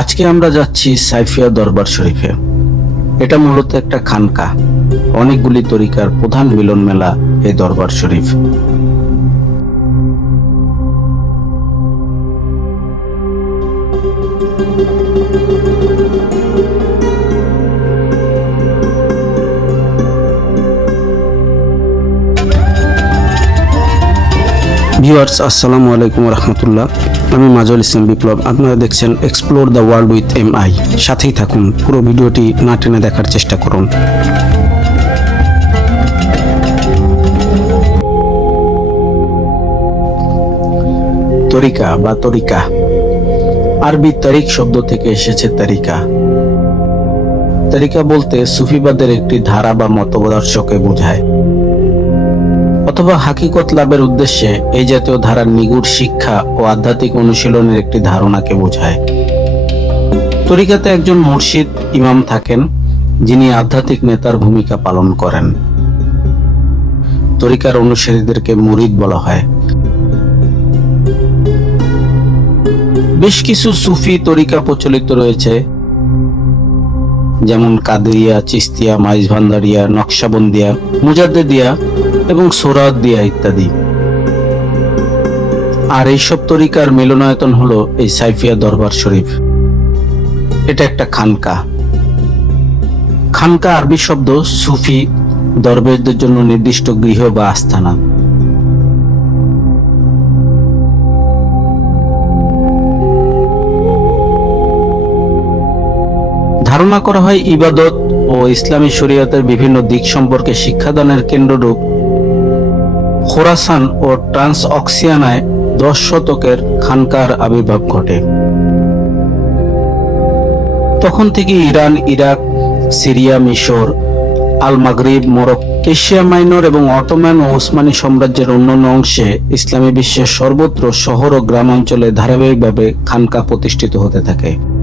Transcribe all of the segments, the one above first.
আজকে আমরা যাচ্ছি সাইফিয়া দরবার শরীফে। এটা মূলত একটা খানকা, অনেকগুলি তরিকার প্রধান মিলন মেলা এই দরবার শরীফ। ভিউয়ার্স, আসসালামু আলাইকুম রহমতুল্লাহ। আমি মাজল ইসলাম বিপ্লব। আপনারা দেখছেন explore the world with M I সাথেই থাকুন, পুরো ভিডিওটি না টেনে দেখার চেষ্টা করুন। তরিকা বা তরিকা। আরবি তারিক শব্দ থেকে এসেছে তারিকা। তারিকা বলতে সুফিবাদের একটি ধারা বা মতবাদর্শকে বোঝায়। অথবা হাকিকত লাভের উদ্দেশ্যে এই জাতীয় ধারার নিগুড় শিক্ষা ও আধ্যাত্মিক অনুশীলনের একটি ধারণাকে বোঝায়। তরিকাতে একজন মুর্শিদ ইমাম থাকেন, যিনি আধ্যাত্মিক নেতার ভূমিকা পালন করেন। তরিকার অনুসারীদেরকে মুরিদ বলা হয়। বেশ কিছু সুফি তরিকা প্রচলিত রয়েছে, যেমন কাদেরিয়া, চিস্তিয়া, মাইজভান্দারিয়া, নকশাবন্দিয়া, মুজাদ্দেদিয়া এবং সোরাত দিয়া ইত্যাদি। আর এইসব তরিকার মিলনায়তন হলো এই সাইফিয়া দরবার শরীফ। এটা একটা খানকা। খানকা আরবি শব্দ সুফি, দরবেশদের জন্য নির্দিষ্ট গৃহ বা আস্থানা। ধারণা করা হয় ইবাদত ও ইসলামী শরীয়তের বিভিন্ন দিক সম্পর্কে শিক্ষাদানের কেন্দ্ররূপ খোরাসান ও ট্রান্স অক্সিয়ানায় দশ শতকের খানকার আবির্ভাব ঘটে। তখন থেকে ইরান, ইরাক, সিরিয়া, মিশর আল মাগরিব মোরক এশিয়া মাইনর এবং অটোম্যান ও ওসমানী সাম্রাজ্যের অন্যান্য অংশে ইসলামী বিশ্বের সর্বত্র শহর ও গ্রামাঞ্চলে ধারাবাহিকভাবে খানকা প্রতিষ্ঠিত হতে থাকে।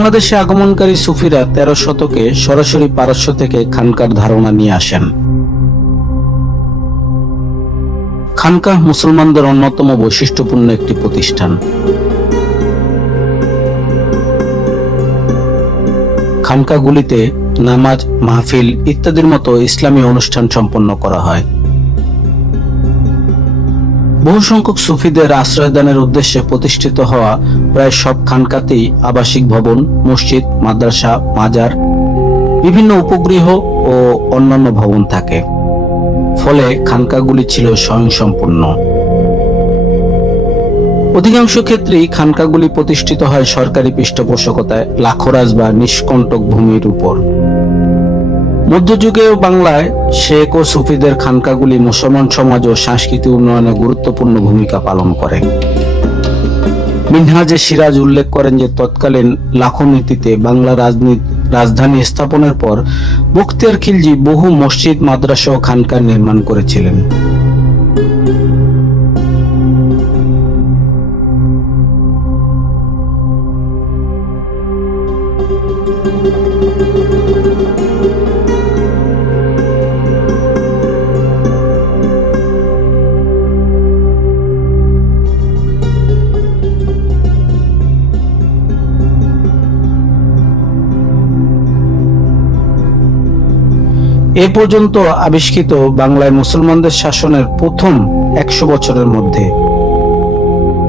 বাংলাদেশে আগমনকারী সুফিরা তেরো শতকে সরাসরি পারস্য থেকে খানকার ধারণা নিয়ে আসেন। খানকাহ মুসলমানদের অন্যতম বৈশিষ্ট্যপূর্ণ একটি প্রতিষ্ঠান। খানকাগুলিতে নামাজ, মাহফিল ইত্যাদির মতো ইসলামী অনুষ্ঠান সম্পন্ন করা হয়। বহু সংখ্যক সুফিদের আশ্রয়দানের উদ্দেশ্যে প্রতিষ্ঠিত হওয়া প্রায় সব খানকাতেই আবাসিক ভবন, মসজিদ, মাদ্রাসা, মাজার, বিভিন্ন উপগৃহ ও অন্যান্য ভবন থাকে। ফলে খানকাগুলি ছিল স্বয়ংসম্পূর্ণ। অধিকাংশ ক্ষেত্রেই খানকাগুলি প্রতিষ্ঠিত হয় সরকারি পৃষ্ঠপোষকতায়, লাখরাজ বা নিষ্কণ্টক ভূমির উপর। মধ্যযুগেও বাংলায় শেখ ও সুফিদের খানকাগুলি মুসলমান সমাজ ও সংস্কৃতি উন্নয়নে গুরুত্বপূর্ণ ভূমিকা পালন করে। মিনহাজে সিরাজ উল্লেখ করেন যে, তৎকালীন লাখো নীতিতে বাংলা রাজনীতি, রাজধানী স্থাপনের পর মুক্তিয়ার খিলজি বহু মসজিদ, মাদ্রাসা ও খানকা নির্মাণ করেছিলেন। এ পর্যন্ত আবিষ্কৃত বাংলায় মুসলমানদের শাসনের প্রথম একশো বছরের মধ্যে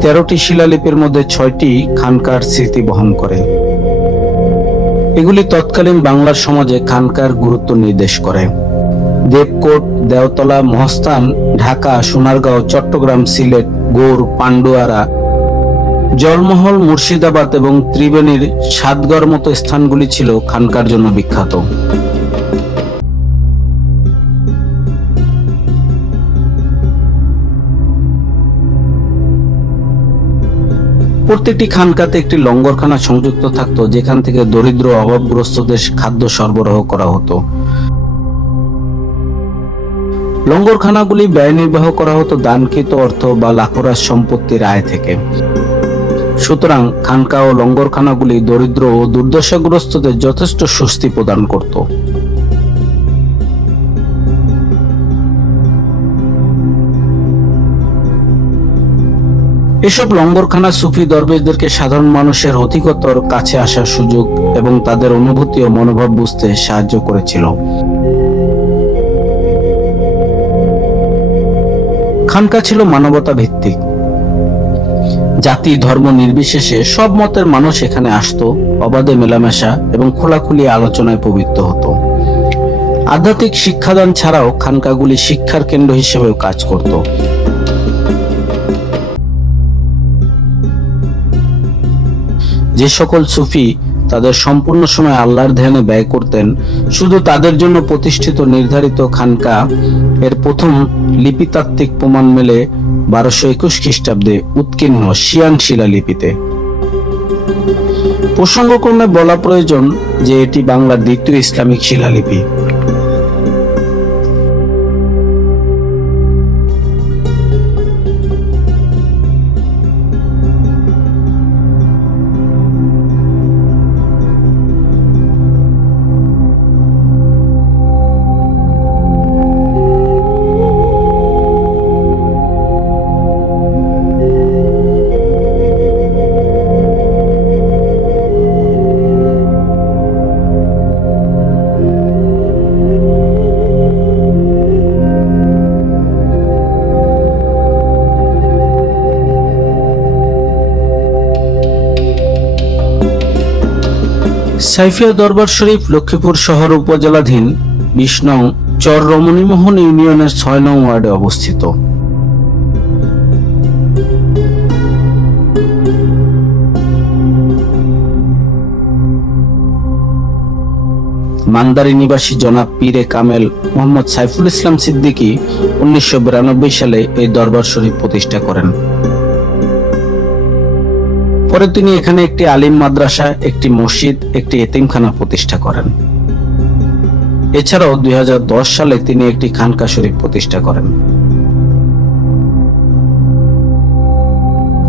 তেরোটি শিলালিপির মধ্যে ছয়টি খানকার স্মৃতি বহন করে। এগুলি তৎকালীন বাংলার সমাজে খানকার গুরুত্ব নির্দেশ করে। দেবকোট, দেওতলা, মহস্থান, ঢাকা, সোনারগাঁও, চট্টগ্রাম, সিলেট গৌড় পান্ডুয়ারা, জলমহল, মুর্শিদাবাদ এবং ত্রিবেণীর সাতগড় মতো স্থানগুলি ছিল খানকার জন্য বিখ্যাত। প্রত্যেকটি খানকাতে একটি লঙ্গরখানা সংযুক্ত থাকতো, যেখান থেকে দরিদ্র অভাবগ্রস্তদের খাদ্য সরবরাহ করা হতো। লঙ্গরখানাগুলি ব্যয় নির্বাহ করা হতো দানকৃত অর্থ বা লাখরাজ সম্পত্তির আয় থেকে। সুতরাং খানকা ও লঙ্গরখানাগুলি দরিদ্র ও দুর্দশাগ্রস্তদের যথেষ্ট স্বস্তি প্রদান করত। এসব লঙ্গরখানা সুফি দরবেশদেরকে সাধারণ মানুষের অধিকতর কাছে আসার সুযোগ এবং তাদের অনুভূতি ও মনোভাব বুঝতে সাহায্য করেছিল। খানকা ছিল মানবতা ভিত্তিক জাতি, ধর্ম নির্বিশেষে সব মতের মানুষ এখানে আসতো, অবাধে মেলামেশা এবং খোলাখুলি আলোচনায় পবিত্র হতো। আধ্যাত্মিক শিক্ষাদান ছাড়াও খানকাগুলি শিক্ষার কেন্দ্র হিসেবেও কাজ করত। যে সকল সুফি তাদের সম্পূর্ণ সময় আল্লাহর ধ্যানে ব্যয় করতেন, শুধু তাদের জন্য প্রতিষ্ঠিত নির্ধারিত খানকা, এর প্রথম লিপিতাত্ত্বিক প্রমাণ মেলে বারোশো একুশ খ্রিস্টাব্দে উৎকীর্ণ শিয়ান শিলালিপিতে। প্রসঙ্গক্রমে বলা প্রয়োজন যে এটি বাংলার দ্বিতীয় ইসলামিক শিলালিপি। সাইফিয়া দরবার শরীফ, লক্ষ্মীপুর শহর উপজেলাধীন বিশ নং চর রমণীমোহন ইউনিয়নের ছয় নং ওয়ার্ডে অবস্থিত। মান্দারি নিবাসী জনাব পীরে কামেল মোহাম্মদ সাইফুল ইসলাম সিদ্দিকী উনিশশো বিরানব্বই সালে এই দরবার শরীফ প্রতিষ্ঠা করেন। পরে তিনি এখানে একটি আলিম মাদ্রাসা, একটি মসজিদ, একটি এতিমখানা প্রতিষ্ঠা করেন। এছাড়াও দুই হাজার দশ সালে তিনি একটি খানকা শরীফ প্রতিষ্ঠা করেন।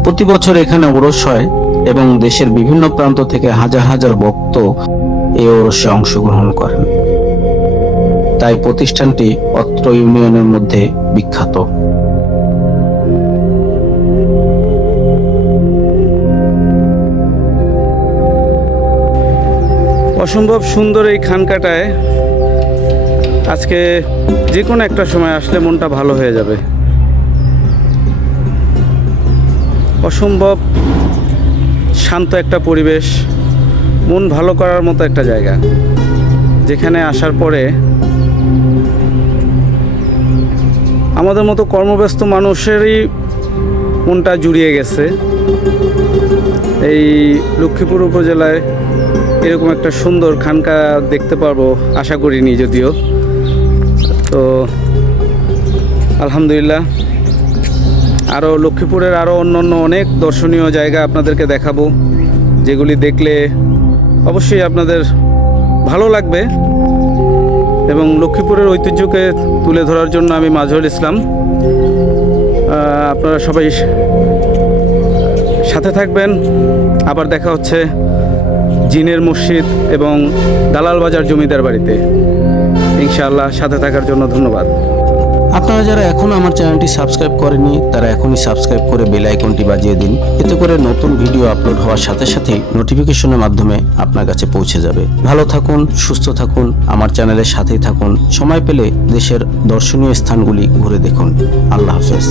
প্রতি বছর এখানে ওরস হয় এবং দেশের বিভিন্ন প্রান্ত থেকে হাজার হাজার ভক্ত এই ওরসে অংশগ্রহণ করেন। তাই প্রতিষ্ঠানটি অত্র ইউনিয়নের মধ্যে বিখ্যাত। অসম্ভব সুন্দর এই খানকাটায় আজকে যে কোনো একটা সময় আসলে মনটা ভালো হয়ে যাবে। অসম্ভব শান্ত একটা পরিবেশ, মন ভালো করার মতো একটা জায়গা। যেখানে আসার পরে আমাদের মতো কর্মব্যস্ত মানুষেরই মনটা জুড়িয়ে গেছে। এই লক্ষ্মীপুর উপজেলায় এরকম একটা সুন্দর খানকা দেখতে পারব, আশা করিনি যদিও। তো, আলহামদুলিল্লাহ। আরও লক্ষ্মীপুরের আরও অন্য অন্য অনেক দর্শনীয় জায়গা আপনাদেরকে দেখাবো, যেগুলি দেখলে অবশ্যই আপনাদের ভালো লাগবে। এবং লক্ষ্মীপুরের ঐতিহ্যকে তুলে ধরার জন্য আমি মাজহুল ইসলাম। আপনারা সবাই সাথে থাকবেন। আবার দেখা হচ্ছে। জিনের মসজিদ এবং দালাল বাজার জমিদার বাড়িতে। ইনশাআল্লাহ সাথে থাকার জন্য ধন্যবাদ। আপনারা যারা এখনও আমার চ্যানেলটি সাবস্ক্রাইব করেনি তারা এখনই সাবস্ক্রাইব করে বেল আইকনটি বাজিয়ে দিন। এতে করে নতুন ভিডিও আপলোড হওয়ার সাথে সাথেই নোটিফিকেশনের মাধ্যমে আপনার কাছে পৌঁছে যাবে। ভালো থাকুন, সুস্থ থাকুন, আমার চ্যানেলের সাথেই থাকুন। সময় পেলে দেশের দর্শনীয় স্থানগুলি ঘুরে দেখুন। আল্লাহ হাফেজ।